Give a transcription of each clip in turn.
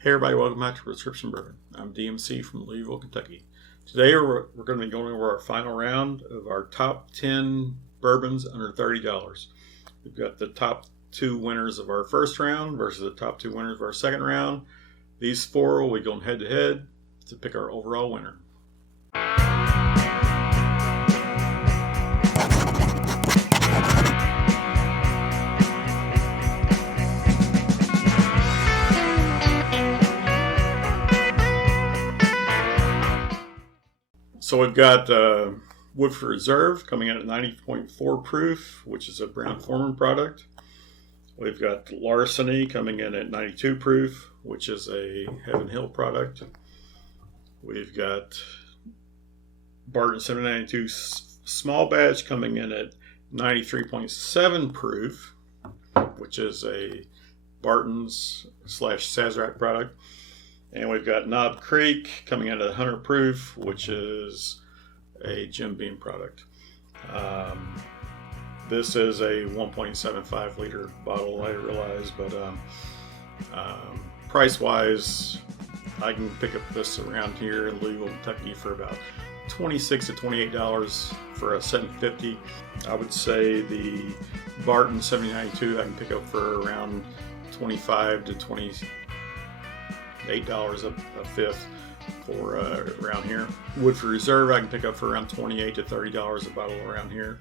Hey everybody, welcome back to Prescription Bourbon. I'm DMC from Louisville, Kentucky. Today we're going to be going over our final round of our top 10 bourbons under $30. We've got the top 2 winners of our first round versus the top 2 winners of our second round. These 4 will be going head to head to pick our overall winner. So we've got Woodford Reserve coming in at 90.4 proof, which is a Brown-Forman product. We've got Larceny coming in at 92 proof, which is a Heaven Hill product. We've got Barton 792 small batch coming in at 93.7 proof, which is a Barton's / Sazerac product. And we've got Knob Creek coming in at 100 proof, which is a Jim Beam product. This is a 1.75 liter bottle, I realize, but price-wise, I can pick up this around here in Louisville, Kentucky for about $26 to $28 for a 750. I would say the Barton 7092 I can pick up for around $25 to $28 a fifth for around here. Woodford Reserve I can pick up for around $28 to $30 a bottle around here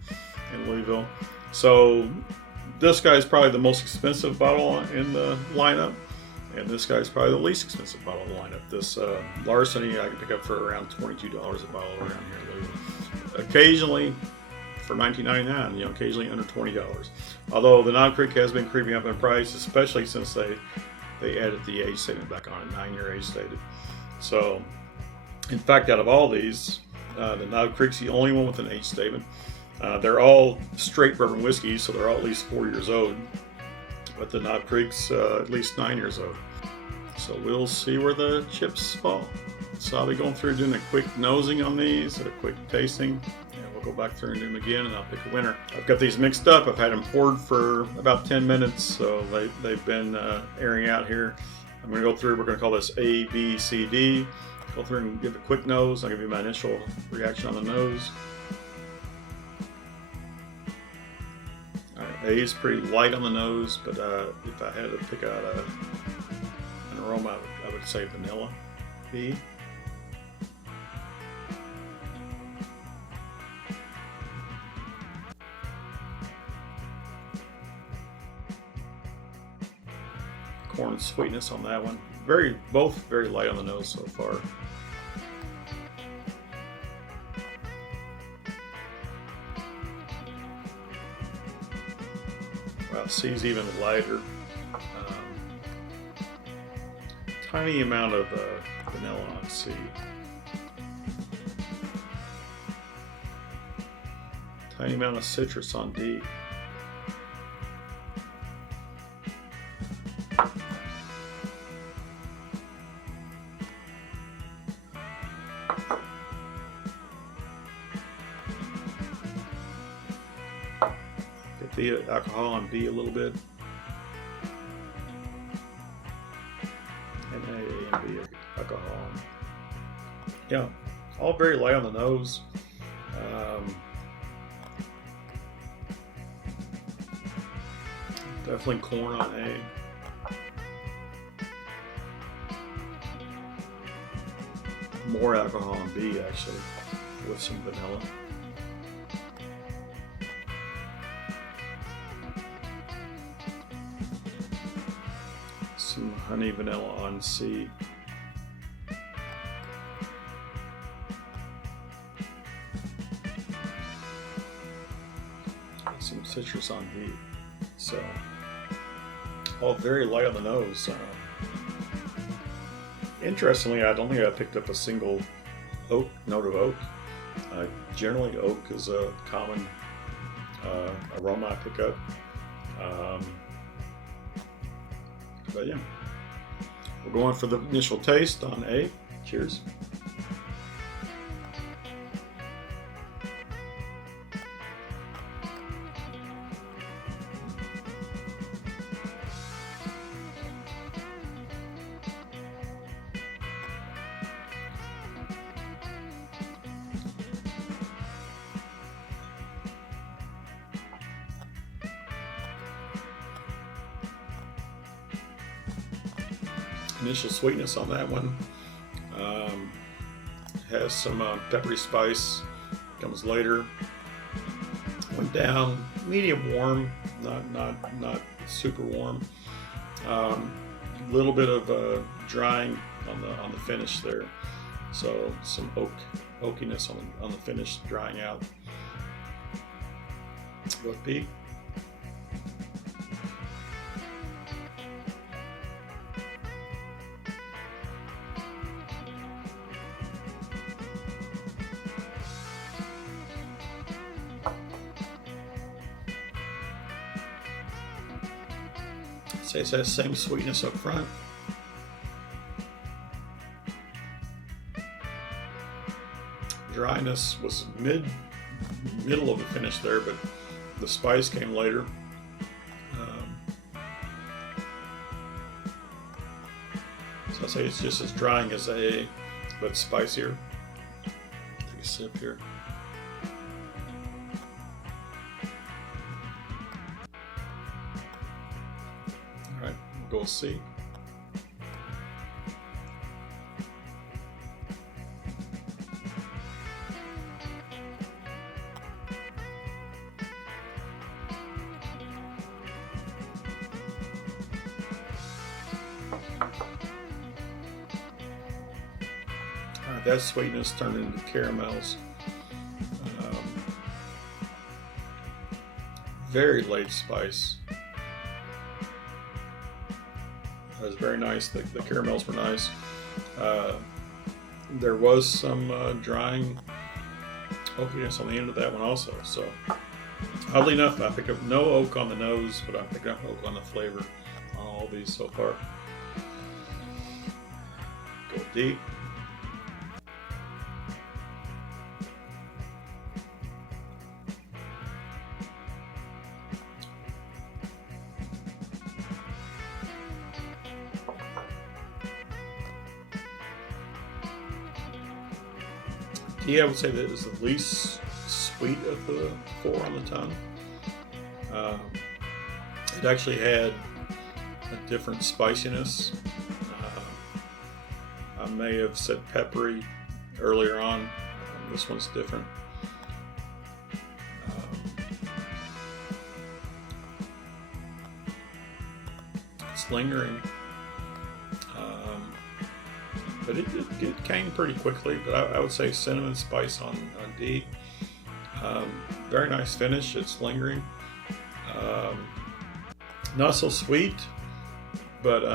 in Louisville. So this guy's probably the most expensive bottle in the lineup, and this guy's probably the least expensive bottle in the lineup. This Larceny I can pick up for around $22 a bottle around here in Louisville. Occasionally for $19.99, occasionally under $20. Although the Knob Creek has been creeping up in price, especially since they added the age statement back on it, 9-year age stated. So, in fact, out of all these, the Knob Creek's the only one with an age statement. They're all straight bourbon whiskeys, so they're all at least 4 years old. But the Knob Creek's at least 9 years old. So we'll see where the chips fall. So I'll be going through doing a quick nosing on these, a quick tasting. We'll go back through and do them again, and I'll pick a winner. I've got these mixed up. I've had them poured for about 10 minutes, so they've been airing out here. I'm going to go through. We're going to call this A, B, C, D. Go through and give a quick nose. I'll give you my initial reaction on the nose. All right, A is pretty light on the nose, but if I had to pick out an aroma, I would say vanilla. B. Corn sweetness on that one. Both very light on the nose so far. Wow, C's even lighter. Tiny amount of vanilla on C. Tiny amount of citrus on D. Get the alcohol on B a little bit. And A and B alcohol. Yeah, all very light on the nose. Definitely corn on A. More alcohol on B actually, with some vanilla. Some honey vanilla on C. Some citrus on D. So, all very light on the nose. Interestingly, I don't think I picked up a single note of oak. Generally, oak is a common aroma I pick up. But yeah, we're going for the initial taste on A. Cheers. initial sweetness on that one. Has some peppery spice, comes later. Went down medium warm, not super warm. Little bit of drying on the finish there, so some oakiness on the finish, drying out. Both peak. Say it has same sweetness up front. Dryness was middle of the finish there, but the spice came later. So I say it's just as drying as AA, but spicier. Take a sip here. All right, we'll go C. That sweetness turned into caramels. Very late spice. It was very nice. The caramels were nice. There was some drying oakiness on the end of that one also. So oddly enough, I picked up no oak on the nose, but I picked up oak on the flavor on all these so far. Go deep. I would say that it was the least sweet of the four on the tongue. It actually had a different spiciness. I may have said peppery earlier on. This one's different. It's lingering. But it came pretty quickly, but I would say cinnamon spice on D. Very nice finish. It's lingering. Not so sweet, but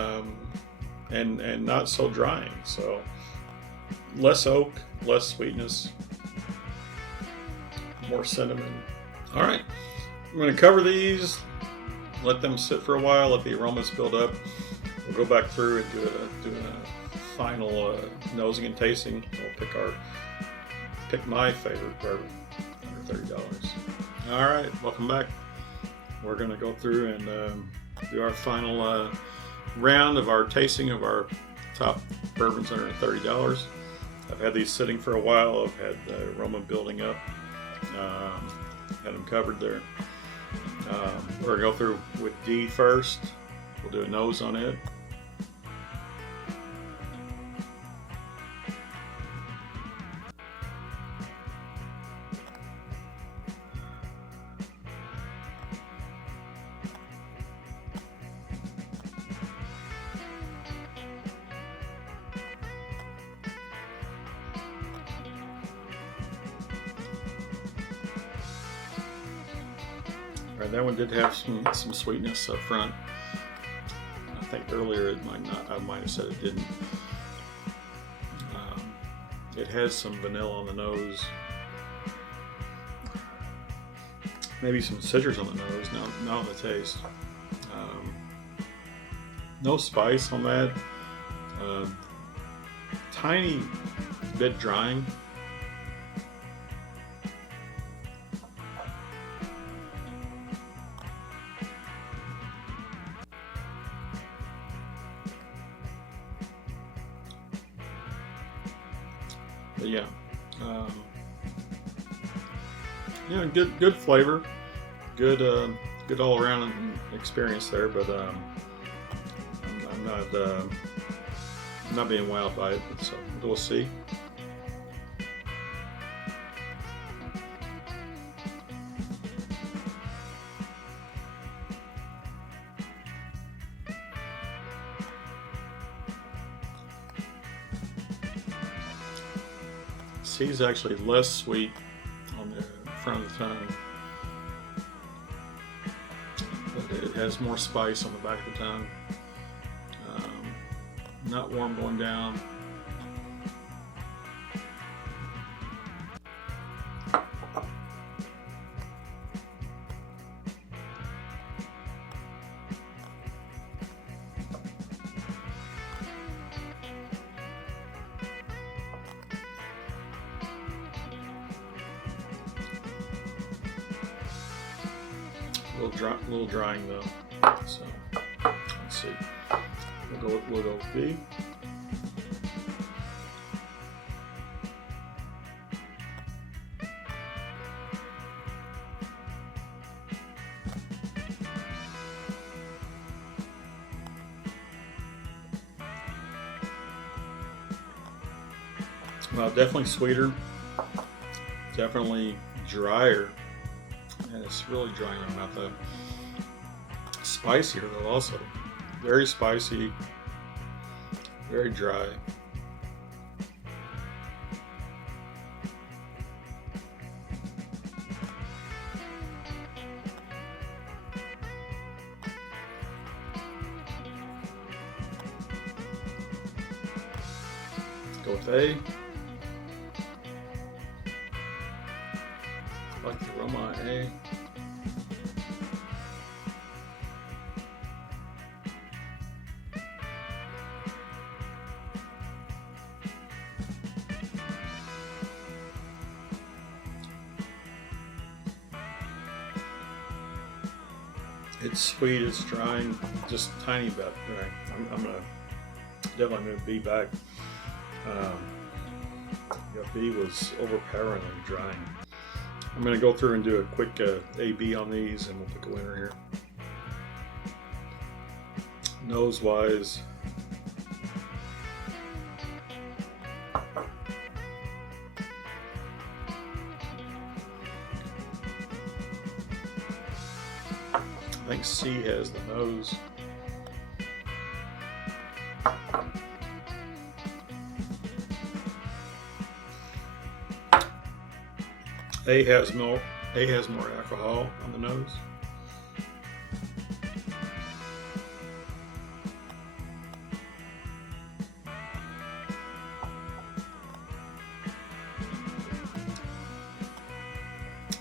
and not so drying. So less oak, less sweetness, more cinnamon. All right, I'm going to cover these, let them sit for a while, let the aromas build up. We'll go back through and do a final nosing and tasting. We'll pick my favorite bourbon under $30. All right, welcome back. We're going to go through and do our final round of our tasting of our top bourbons under $30. I've had these sitting for a while. I've had the aroma building up. Had them covered there. We're going to go through with D first. We'll do a nose on it. That one did have some sweetness up front. I think earlier it might not. I might have said it didn't. It has some vanilla on the nose. Maybe some citrus on the nose. Not on the taste. No spice on that. Tiny bit drying. But yeah, good flavor, good all around experience there. But I'm not I'm not being wowed by it, so we'll see. C is actually less sweet on the front of the tongue, but it has more spice on the back of the tongue. Not warm going down. A little drying though. So let's see. We'll go with B. Definitely sweeter. Definitely drier. And it's really drying in my mouth up. Spicier though, also. Very spicy. Very dry. Let's go with A. I like the aroma of A. It's sweet, it's drying, just a tiny bit. Right? I'm gonna definitely move B back. B was overpoweringly drying. I'm gonna go through and do a quick A/B on these, and we'll pick a winner here. Nose wise, I think C has the nose. A has more alcohol on the nose.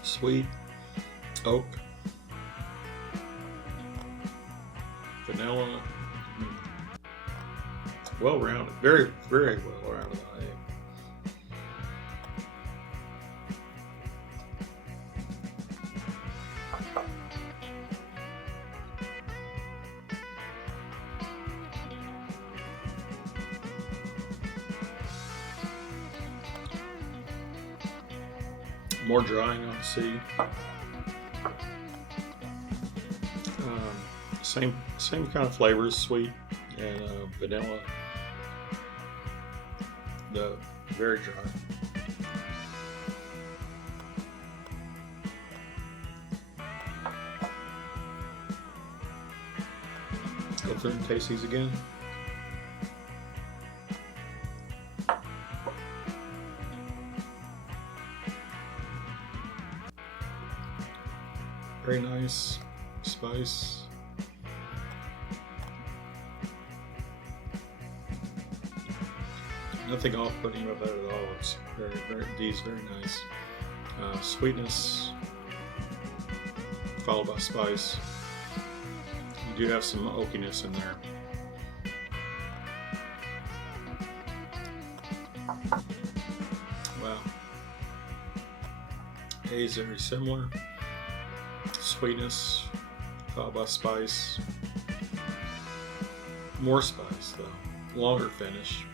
Sweet, oak, vanilla, well-rounded, very, very well-rounded. More drying on C. Same kind of flavors, sweet and vanilla. The very dry. Go through and taste these again. Very nice spice. Nothing off-putting about that at all. It's D's very nice. Sweetness followed by spice. You do have some oakiness in there. Wow. A is very similar. Sweetness followed by spice. More spice though. Longer finish.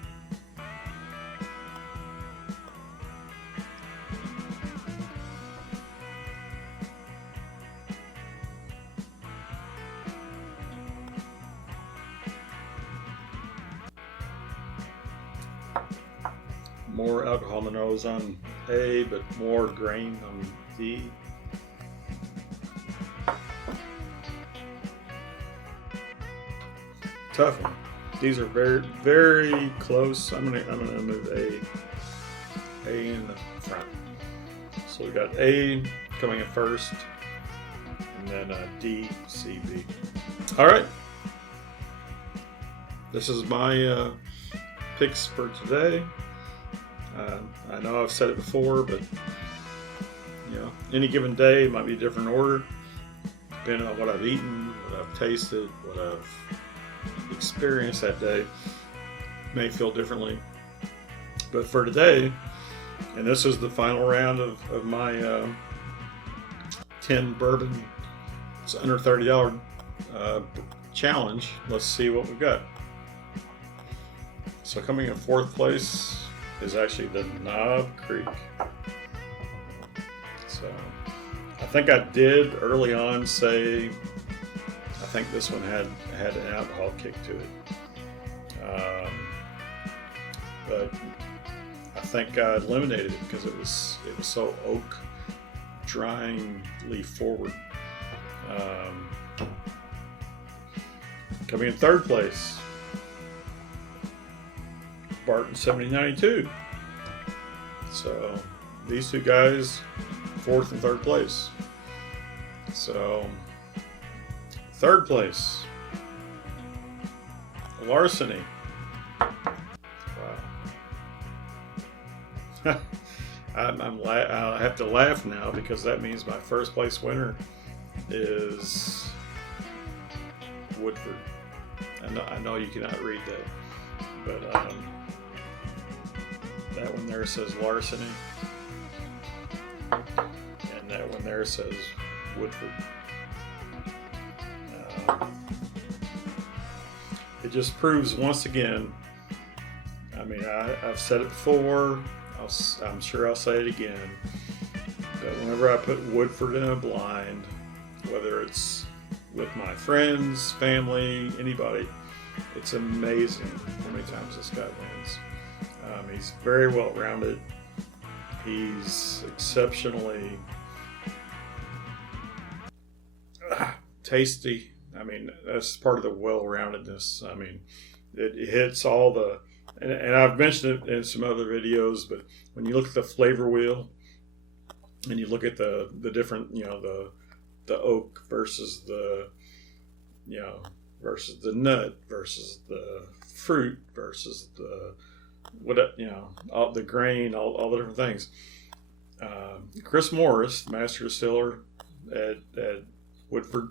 more alcohol on the nose on A, but more grain on D. Tough one. These are very, very close. I'm gonna move A in the front. So we got A coming in first, and then D, C, B. All right. This is my picks for today. I know I've said it before, but any given day might be a different order, depending on what I've eaten, what I've tasted, what I've experienced that day. May feel differently. But for today, and this is the final round of my 10 bourbon, it's under $30 challenge. Let's see what we've got. So coming in fourth place is actually the Knob Creek. So I think I did early on say I think this one had an alcohol kick to it, but I think I eliminated it because it was so oak dryingly forward. Coming in third place, Barton 7092. So these two guys, fourth and third place. So third place, Larceny. Wow. I have to laugh now because that means my first place winner is Woodford. I know you cannot read that, but that one there says Larceny, and that one there says Woodford. It just proves once again, I mean, I've said it before, I'm sure I'll say it again, but whenever I put Woodford in a blind, whether it's with my friends, family, anybody, it's amazing how many times this guy wins. He's very well rounded. He's exceptionally tasty. I mean, that's part of the well-roundedness. I mean, it hits all the, and I've mentioned it in some other videos, but when you look at the flavor wheel and you look at the different, the oak versus the, versus the nut versus the fruit versus the, all the grain, all the different things. Chris Morris, master distiller at Woodford,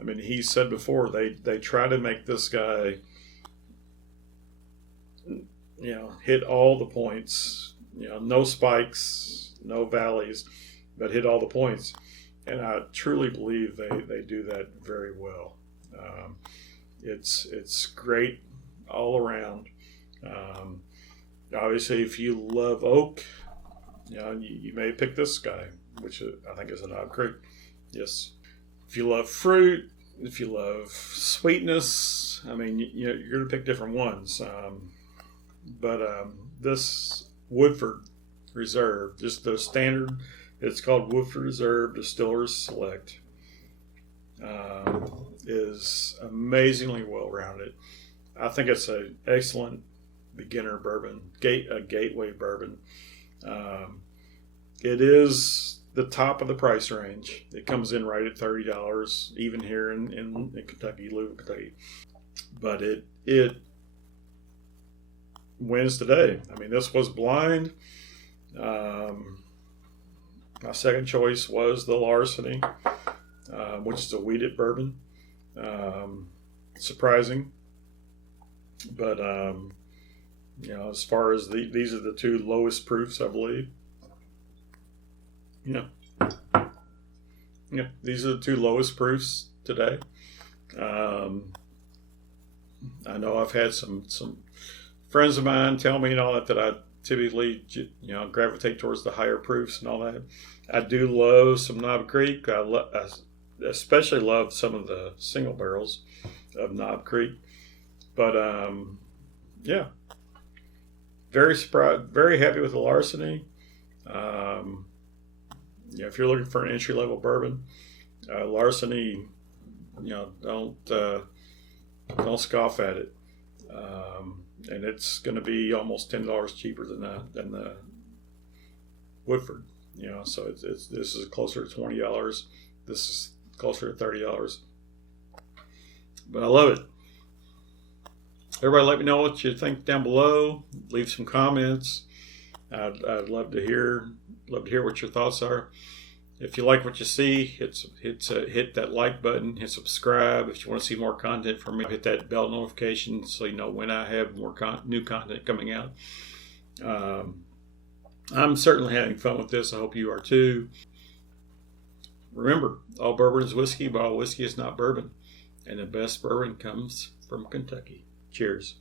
I mean, he said before they try to make this guy, hit all the points, no spikes, no valleys, but hit all the points. And I truly believe they do that very well. It's great all around. Obviously, if you love oak, you may pick this guy, which I think is a Knob Creek. Yes. If you love fruit, if you love sweetness, I mean, you're going to pick different ones. But this Woodford Reserve, just the standard, it's called Woodford Reserve Distillers Select, is amazingly well-rounded. I think it's an excellent beginner bourbon, a gateway bourbon. It is the top of the price range. It comes in right at $30, even here in Kentucky, Louisville, Kentucky. But it wins today. I mean, this was blind. My second choice was the Larceny, which is a wheated bourbon. Surprising, but as far as these are the two lowest proofs, I believe. These are the two lowest proofs today. I know I've had some friends of mine tell me and all that I typically gravitate towards the higher proofs and all that. I do love some Knob Creek. I especially love some of the single barrels of Knob Creek. But Very surprised, very happy with the larceny. Um, yeah, if you're looking for an entry level bourbon, larceny, don't scoff at it. And it's going to be almost $10 cheaper than the Woodford. So this is closer to $20. This is closer to $30. But I love it. Everybody, let me know what you think down below. Leave some comments. I'd love to hear what your thoughts are. If you like what you see, hit that like button, hit subscribe. If you want to see more content from me, hit that bell notification so you know when I have more new content coming out. I'm certainly having fun with this. I hope you are too. Remember, all bourbon is whiskey, but all whiskey is not bourbon. And the best bourbon comes from Kentucky. Cheers.